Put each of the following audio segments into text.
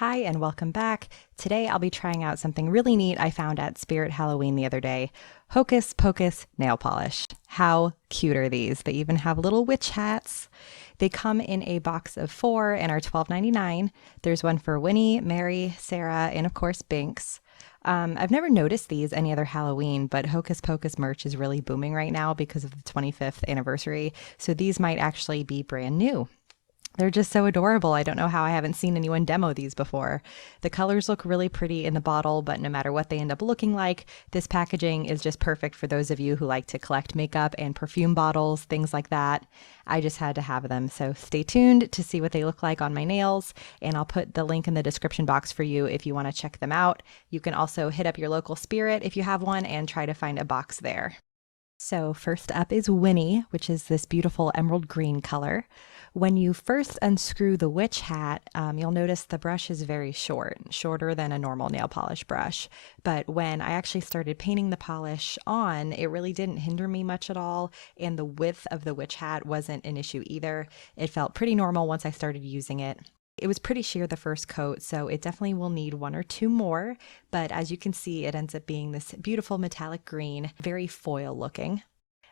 Hi and welcome back. Today I'll be trying out something really neat I found at Spirit Halloween the other day. Hocus Pocus nail polish. How cute are these? They even have little witch hats. They come in a box of 4 and are $12.99. There's one for Winnie, Mary, Sarah, and of course Binks. I've never noticed these any other Halloween, but Hocus Pocus merch is really booming right now because of the 25th anniversary, so these might actually be brand new. They're just so adorable. I don't know how I haven't seen anyone demo these before. The colors look really pretty in the bottle, but no matter what they end up looking like, this packaging is just perfect for those of you who like to collect makeup and perfume bottles, things like that. I just had to have them, so stay tuned to see what they look like on my nails, and I'll put the link in the description box for you if you want to check them out. You can also hit up your local Spirit if you have one and try to find a box there. So first up is Winnie, which is this beautiful emerald green color. When you first unscrew the witch hat, you'll notice the brush is very short, shorter than a normal nail polish brush. But when I actually started painting the polish on, it really didn't hinder me much at all, and the width of the witch hat wasn't an issue either. It felt pretty normal once I started using it. It was pretty sheer the first coat, so it definitely will need 1 or 2 more, but as you can see, it ends up being this beautiful metallic green, very foil looking.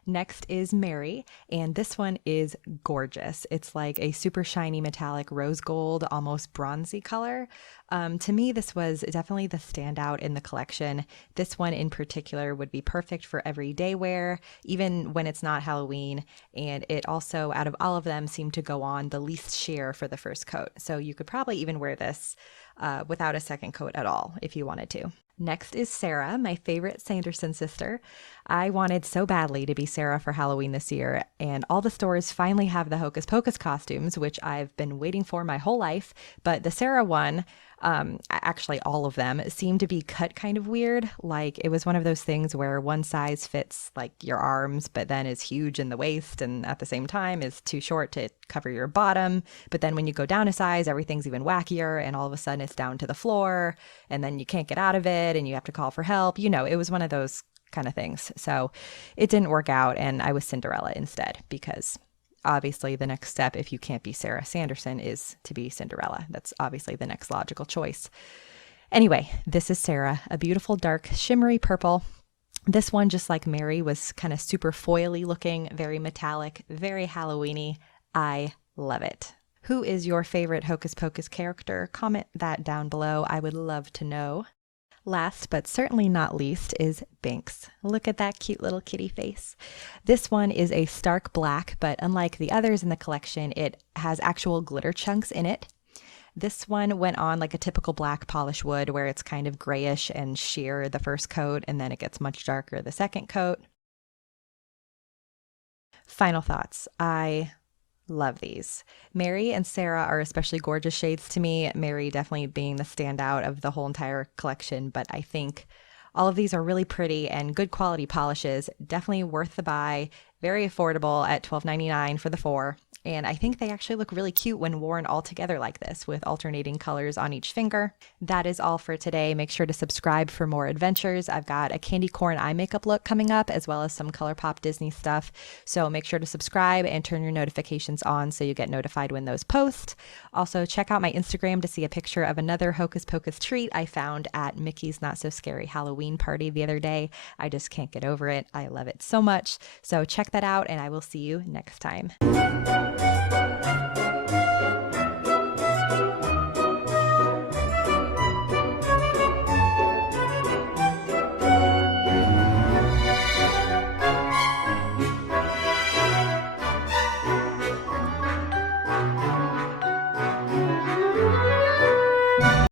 Next is Mary, and this one is gorgeous. It's like a super shiny metallic rose gold, almost bronzy color. To me, this was definitely the standout in the collection. This one in particular would be perfect for everyday wear, even when it's not Halloween, and it also, out of all of them, seemed to go on the least sheer for the first coat. So you could probably even wear this without a second coat at all if you wanted to. Next is Sarah, my favorite Sanderson sister. I wanted so badly to be Sarah for Halloween this year, and all the stores finally have the Hocus Pocus costumes, which I've been waiting for my whole life. But the Sarah one, actually all of them, seemed to be cut kind of weird. Like it was one of those things where one size fits like your arms, but then is huge in the waist, and at the same time is too short to cover your bottom. But then when you go down a size, everything's even wackier, and all of a sudden it's down to the floor, and then you can't get out of it, and you have to call for help. You know, it was one of those kind of things. So it didn't work out, and I was Cinderella instead, because obviously the next step, if you can't be Sarah Sanderson, is to be Cinderella. That's obviously the next logical choice. Anyway, this is Sarah, a beautiful dark shimmery purple. This one, just like Mary, was kind of super foily looking, very metallic, very Halloween-y. I love it. Who is your favorite Hocus Pocus character? Comment that down below. I would love to know. Last but certainly not least is Binks. Look at that cute little kitty face. This one is a stark black, but unlike the others in the collection, it has actual glitter chunks in it. This one went on like a typical black polish would, where it's kind of grayish and sheer the first coat, and then it gets much darker the second coat. Final thoughts. I love these. Mary and Sarah are especially gorgeous shades to me, Mary definitely being the standout of the whole entire collection, but I think all of these are really pretty and good quality polishes, definitely worth the buy, very affordable at $12.99 for the 4. And I think they actually look really cute when worn all together like this, with alternating colors on each finger. That is all for today. Make sure to subscribe for more adventures. I've got a candy corn eye makeup look coming up, as well as some ColourPop Disney stuff. So make sure to subscribe and turn your notifications on so you get notified when those post. Also, check out my Instagram to see a picture of another Hocus Pocus treat I found at Mickey's Not So Scary Halloween party the other day. I just can't get over it. I love it so much. So check that out, and I will see you next time.